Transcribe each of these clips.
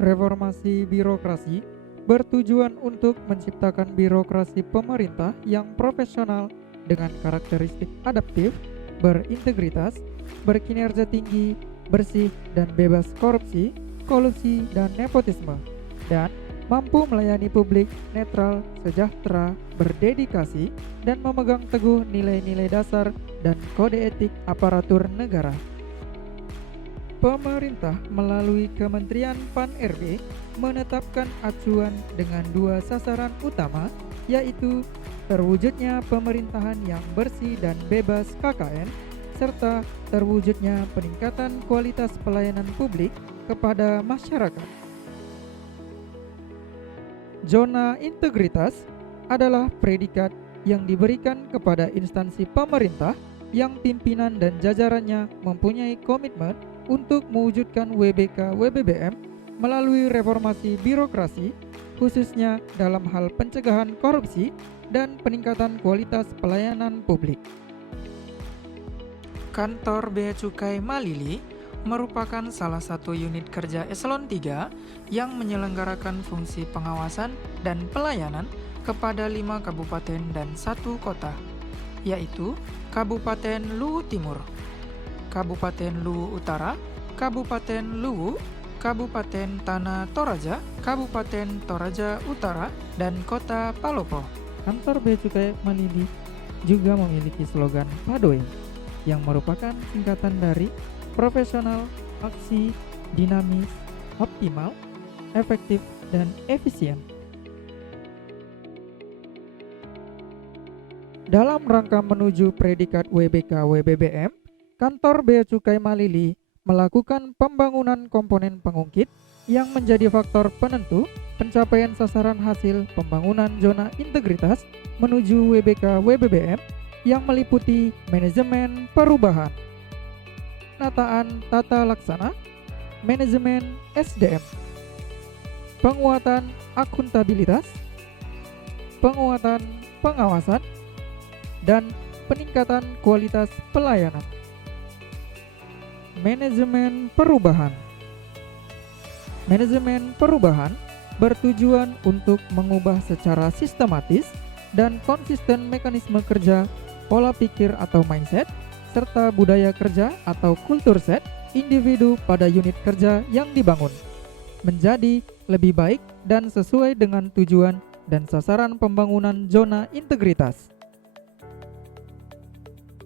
Reformasi birokrasi bertujuan untuk menciptakan birokrasi pemerintah yang profesional dengan karakteristik adaptif, berintegritas, berkinerja tinggi, bersih dan bebas korupsi, kolusi dan nepotisme, dan mampu melayani publik netral, sejahtera, berdedikasi, dan memegang teguh nilai-nilai dasar dan kode etik aparatur negara. Pemerintah melalui Kementerian Pan-RB menetapkan acuan dengan dua sasaran utama, yaitu terwujudnya pemerintahan yang bersih dan bebas KKN, serta terwujudnya peningkatan kualitas pelayanan publik kepada masyarakat. Zona integritas adalah predikat yang diberikan kepada instansi pemerintah yang pimpinan dan jajarannya mempunyai komitmen untuk mewujudkan WBK-WBBM melalui reformasi birokrasi, khususnya dalam hal pencegahan korupsi dan peningkatan kualitas pelayanan publik. Kantor Bea Cukai Malili merupakan salah satu unit kerja Eselon 3 yang menyelenggarakan fungsi pengawasan dan pelayanan kepada 5 kabupaten dan 1 kota, yaitu Kabupaten Luwu Timur, Kabupaten Luwu Utara, Kabupaten Luwu, Kabupaten Tanah Toraja, Kabupaten Toraja Utara, dan Kota Palopo. Kantor Bea Cukai Malili juga memiliki slogan PADOE yang merupakan singkatan dari profesional, aksi, dinamis, optimal, efektif, dan efisien. Dalam rangka menuju predikat WBK-WBBM, Kantor Bea Cukai Malili melakukan pembangunan komponen pengungkit yang menjadi faktor penentu pencapaian sasaran hasil pembangunan zona integritas menuju WBK-WBBM yang meliputi manajemen perubahan, penataan tata laksana, manajemen SDM, penguatan akuntabilitas, penguatan pengawasan, dan peningkatan kualitas pelayanan. Manajemen perubahan. Manajemen perubahan bertujuan untuk mengubah secara sistematis dan konsisten mekanisme kerja, pola pikir atau mindset, serta budaya kerja atau kultur set individu pada unit kerja yang dibangun, menjadi lebih baik dan sesuai dengan tujuan dan sasaran pembangunan zona integritas.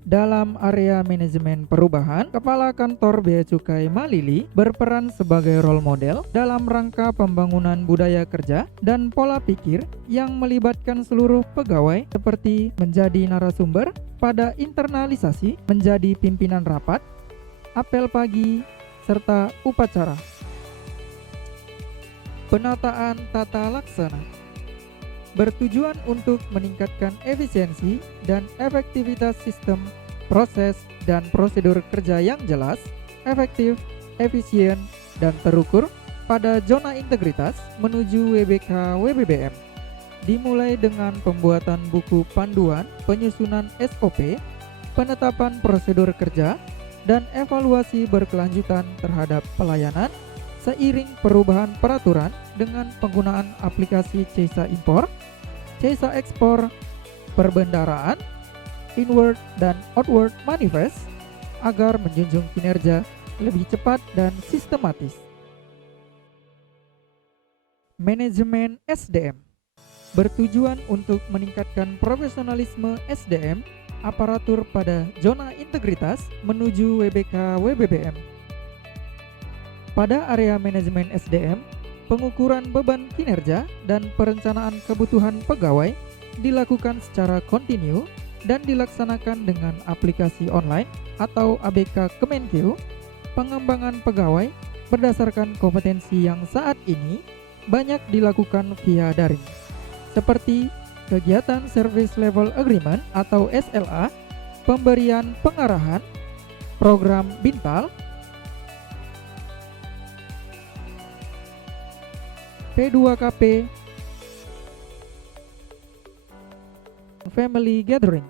Dalam area manajemen perubahan, Kepala Kantor Bea Cukai Malili berperan sebagai role model dalam rangka pembangunan budaya kerja dan pola pikir yang melibatkan seluruh pegawai seperti menjadi narasumber pada internalisasi, menjadi pimpinan rapat, apel pagi, serta upacara. Penataan tata laksana bertujuan untuk meningkatkan efisiensi dan efektivitas sistem, proses, dan prosedur kerja yang jelas, efektif, efisien, dan terukur pada zona integritas menuju WBK-WBBM. Dimulai dengan pembuatan buku panduan, penyusunan SOP, penetapan prosedur kerja, dan evaluasi berkelanjutan terhadap pelayanan seiring perubahan peraturan dengan penggunaan aplikasi Cesa Impor, Cesa Ekspor, perbendaraan, inward dan outward manifest agar menjunjung kinerja lebih cepat dan sistematis. Manajemen SDM bertujuan untuk meningkatkan profesionalisme SDM aparatur pada zona integritas menuju WBK-WBBM. Pada area manajemen SDM, pengukuran beban kinerja dan perencanaan kebutuhan pegawai dilakukan secara kontinu dan dilaksanakan dengan aplikasi online atau ABK Kemenkeu. Pengembangan pegawai berdasarkan kompetensi yang saat ini banyak dilakukan via daring, seperti kegiatan Service Level Agreement atau SLA, pemberian pengarahan, program Bintal, P2KP, Family Gathering.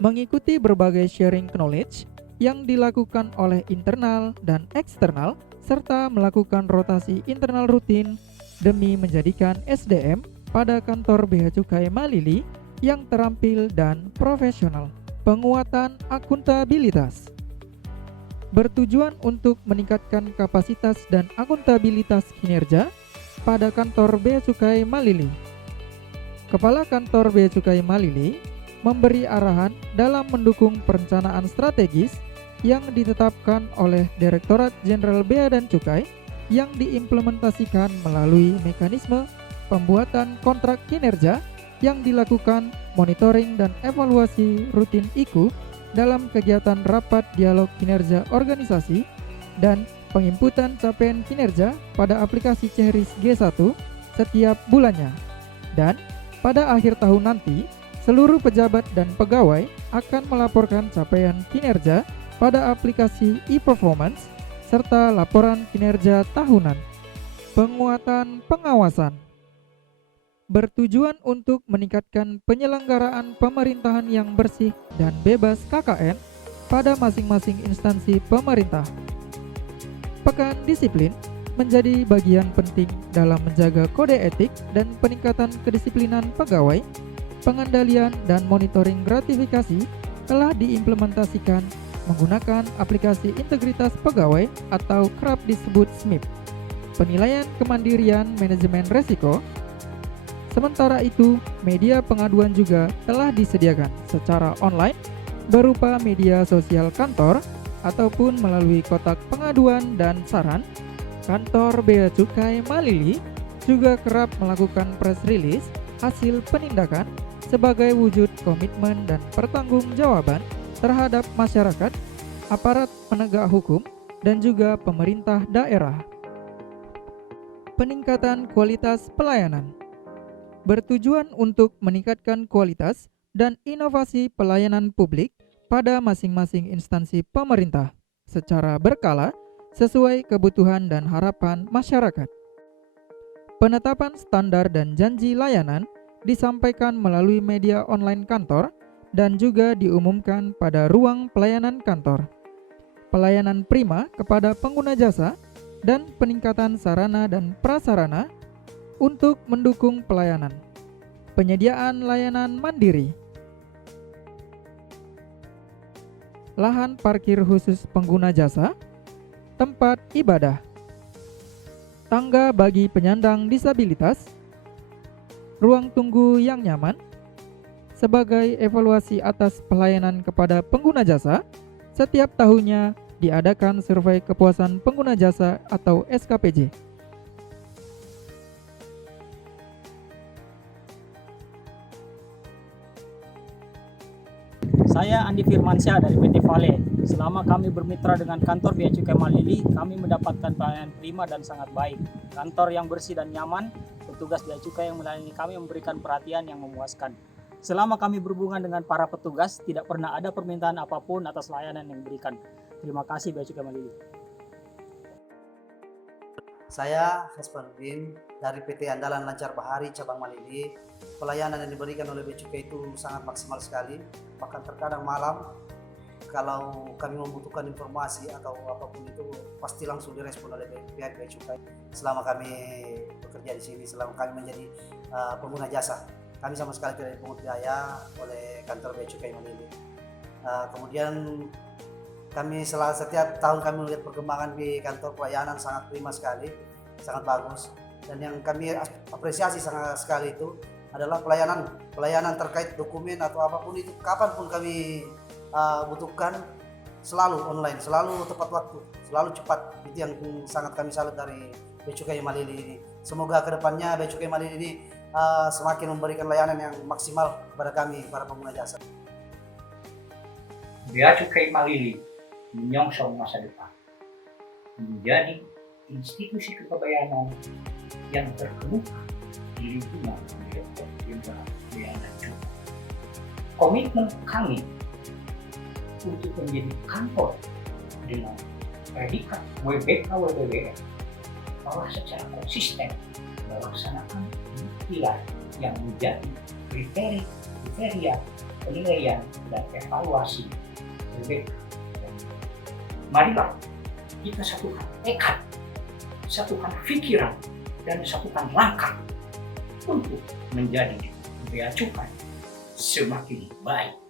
Mengikuti berbagai sharing knowledge yang dilakukan oleh internal dan eksternal serta melakukan rotasi internal rutin demi menjadikan SDM pada kantor Bea Cukai Malili yang terampil dan profesional. Penguatan akuntabilitas bertujuan untuk meningkatkan kapasitas dan akuntabilitas kinerja pada kantor Bea Cukai Malili. Kepala Kantor Bea Cukai Malili memberi arahan dalam mendukung perencanaan strategis yang ditetapkan oleh Direktorat Jenderal Bea dan Cukai yang diimplementasikan melalui mekanisme pembuatan kontrak kinerja yang dilakukan monitoring dan evaluasi rutin IKU dalam kegiatan rapat dialog kinerja organisasi dan penginputan capaian kinerja pada aplikasi Ceris G1 setiap bulannya. Dan pada akhir tahun nanti, seluruh pejabat dan pegawai akan melaporkan capaian kinerja pada aplikasi e-performance serta laporan kinerja tahunan. Penguatan pengawasan bertujuan untuk meningkatkan penyelenggaraan pemerintahan yang bersih dan bebas KKN pada masing-masing instansi pemerintah. Pekan disiplin menjadi bagian penting dalam menjaga kode etik dan peningkatan kedisiplinan pegawai. Pengendalian dan monitoring gratifikasi telah diimplementasikan menggunakan aplikasi integritas pegawai atau kerap disebut SMIP. Penilaian kemandirian manajemen resiko. Sementara itu, media pengaduan juga telah disediakan secara online berupa media sosial kantor ataupun melalui kotak pengaduan dan saran. Kantor Bea Cukai Malili juga kerap melakukan press release hasil penindakan sebagai wujud komitmen dan pertanggungjawaban terhadap masyarakat, aparat penegak hukum, dan juga pemerintah daerah. Peningkatan kualitas pelayanan bertujuan untuk meningkatkan kualitas dan inovasi pelayanan publik pada masing-masing instansi pemerintah secara berkala sesuai kebutuhan dan harapan masyarakat. Penetapan standar dan janji layanan disampaikan melalui media online kantor dan juga diumumkan pada ruang pelayanan kantor. Pelayanan prima kepada pengguna jasa dan peningkatan sarana dan prasarana untuk mendukung pelayanan. Penyediaan layanan mandiri. Lahan parkir khusus pengguna jasa, tempat ibadah, tangga bagi penyandang disabilitas, ruang tunggu yang nyaman. Sebagai evaluasi atas pelayanan kepada pengguna jasa, setiap tahunnya diadakan survei kepuasan pengguna jasa atau SKPJ. Saya Andi Firmansyah dari PT Vale. Selama kami bermitra dengan kantor Bea Cukai Malili, kami mendapatkan pelayanan prima dan sangat baik. Kantor yang bersih dan nyaman, petugas Bea Cukai yang melayani kami memberikan perhatian yang memuaskan. Selama kami berhubungan dengan para petugas, tidak pernah ada permintaan apapun atas layanan yang diberikan. Terima kasih Bea Cukai Malili. Saya Haspanuddin dari PT Andalan Lancar Bahari Cabang Malili. Pelayanan yang diberikan oleh Bea Cukai itu sangat maksimal sekali. Bahkan terkadang malam kalau kami membutuhkan informasi atau apapun itu pasti langsung direspon oleh pihak Bea Cukai. Selama kami bekerja di sini, selama kami menjadi pengguna jasa, kami sama sekali tidak dipungut biaya oleh kantor Bea Cukai Malili. Kemudian kami setiap tahun kami melihat perkembangan di kantor, pelayanan sangat prima sekali, sangat bagus. Dan yang kami apresiasi sangat sekali itu adalah pelayanan terkait dokumen atau apapun itu, kapanpun kami butuhkan, selalu online, selalu tepat waktu, selalu cepat. Itu yang sangat kami salut dari Bea Cukai Malili ini. Semoga kedepannya Bea Cukai Malili ini semakin memberikan layanan yang maksimal kepada kami, para pengguna jasa. Bea Cukai Malili menyongsong masa depan, menjadi institusi kepabeanan yang terkemuka di lingkungan Direktorat Jenderal Bea dan Cukai. Komitmen kami untuk menjadi kantor dengan predikat WBK-WBBM telah secara konsisten melaksanakan nilai yang menjadi kriteria penilaian dan evaluasi WBK. Marilah kita satukan tekad, satukan pikiran, dan satukan langkah untuk menjadi bea cukai semakin baik.